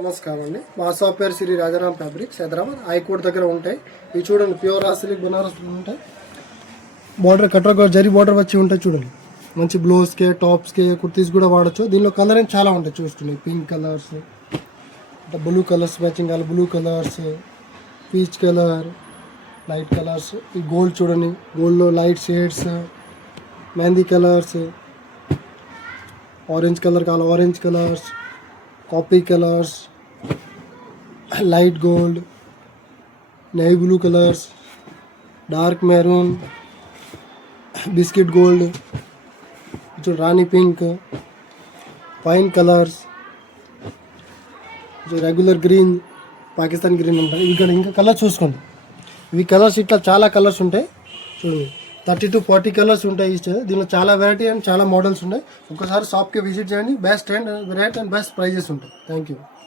నమస్కారం అండి. మా షాప్ పేరు శ్రీ రాజారాం ఫ్యాబ్రిక్స్, హైదరాబాద్ హైకోర్టు దగ్గర ఉంటాయి. ఇవి చూడండి, ప్యూర్ ఆసిలిక్ బనారస్ ఉంటాయి. బార్డర్ కట్రా జరీ బార్డర్ వచ్చి ఉంటాయి. చూడండి, మంచి బ్లౌజ్కి టాప్స్కి కుర్తీస్ కూడా వాడచ్చు. దీనిలో కలరింగ్ చాలా ఉంటాయి. చూస్తున్నాయి pink colours, blue colours matching కావాలి, blue colours, peach colour, light colours. ఈ గోల్డ్ చూడండి, గోల్డ్లో light shades, mehndi colours, orange colour కావాలి, orange colours, coffee colours, light gold, navy blue colours, dark maroon, biscuit gold, rani pink, pine colours, regular green, Pakistan green ఉంటాయి. ఇక్కడ ఇంకా colours చూసుకోండి. ఇవి colours ఇట్లా చాలా కలర్స్ ఉంటాయి. చూడండి, 30 to 40 కలర్స్ ఉంటాయి. దీనిలో చాలా వెరైటీ అండ్ చాలా మోడల్స్ ఉన్నాయి. ఒకసారి షాప్కి విజిట్ చేయండి. Best and rate and best prices ఉంటాయి. Thank you.